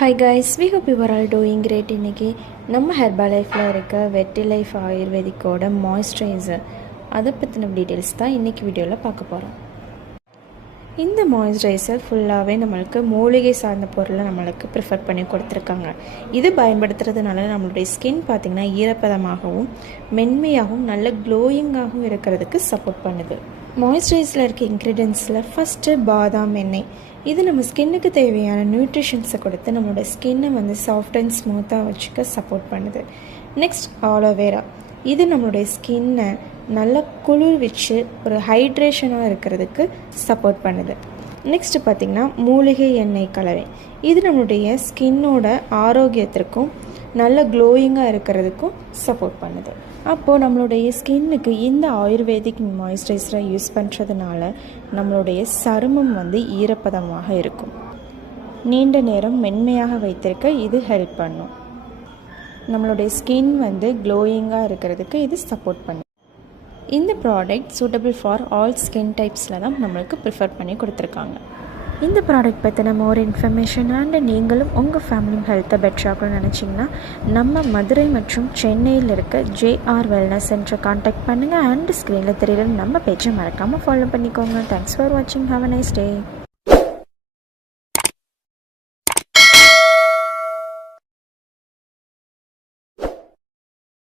Hi guys, we hope you are all doing great. இன்னைக்கு நம்ம herbal லைஃப்பில் இருக்க வெட்டி லைஃப் ஆயுர்வேதிக்கோட மாய்ஸ்சரைசர் அதை பற்றின டீட்டெயில்ஸ் தான் இன்றைக்கி வீடியோவில் பார்க்க போகிறோம். இந்த மாய்ஸ்சரைசர் ஃபுல்லாகவே நம்மளுக்கு மூலிகை சார்ந்த பொருளை நம்மளுக்கு ப்ரிஃபர் பண்ணி கொடுத்துருக்காங்க. இது பயன்படுத்துறதுனால நம்மளுடைய ஸ்கின் பார்த்திங்கன்னா ஈரப்பதமாகவும் மென்மையாகவும் நல்ல க்ளோயிங்காகவும் இருக்கிறதுக்கு சப்போர்ட் பண்ணுது. மாய்ஸ்சரைசரில் இருக்க இன்க்ரீடியன்ஸில் ஃபஸ்ட்டு பாதாம் எண்ணெய். இது நம்ம ஸ்கின்னுக்கு தேவையான நியூட்ரிஷன்ஸை கொடுத்து நம்மளோட ஸ்கின்னை சாஃப்ட் அண்ட் ஸ்மூத்தாக வச்சுக்க சப்போர்ட் பண்ணுது. Next aloe vera. இது நம்மளுடைய ஸ்கின்னை நல்லா குளிர்விச்சு ஒரு ஹைட்ரேஷனாக இருக்கிறதுக்கு சப்போர்ட் பண்ணுது. நெக்ஸ்ட்டு பார்த்திங்கன்னா மூலிகை எண்ணெய் கலவை. இது நம்மளுடைய ஸ்கின்னோட ஆரோக்கியத்திற்கும் நல்ல க்ளோயிங்காக இருக்கிறதுக்கும் சப்போர்ட் பண்ணுது. அப்போது நம்மளுடைய ஸ்கின்னுக்கு இந்த ஆயுர்வேதிக் மாய்ஸ்சரைசரை யூஸ் பண்ணுறதுனால நம்மளுடைய சருமம் ஈரப்பதமாக இருக்கும். நீண்ட நேரம் மென்மையாக வைத்திருக்க இது ஹெல்ப் பண்ணும். நம்மளுடைய ஸ்கின் க்ளோயிங்காக இருக்கிறதுக்கு இது சப்போர்ட் பண்ணும். இந்த product suitable for all skin டைப்ஸில் தான் நம்மளுக்கு ப்ரிஃபர் பண்ணி கொடுத்துருக்காங்க. இந்த ப்ராடக்ட் பற்றின மோர் இன்ஃபர்மேஷன் அண்ட் நீங்களும் உங்கள் ஃபேமிலியும் ஹெல்த்தை பெட்டராகணும்னு நினச்சிங்கன்னா நம்ம மதுரை மற்றும் சென்னையில் இருக்க JR வெல்னஸ் சென்டரை கான்டாக்ட் பண்ணுங்கள். அண்ட் ஸ்க்ரீனில் தெரியுற நம்ம பேஜை மறக்காமல் ஃபாலோ பண்ணிக்கோங்க. தேங்க்ஸ் ஃபார் வாட்சிங். Have a nice day.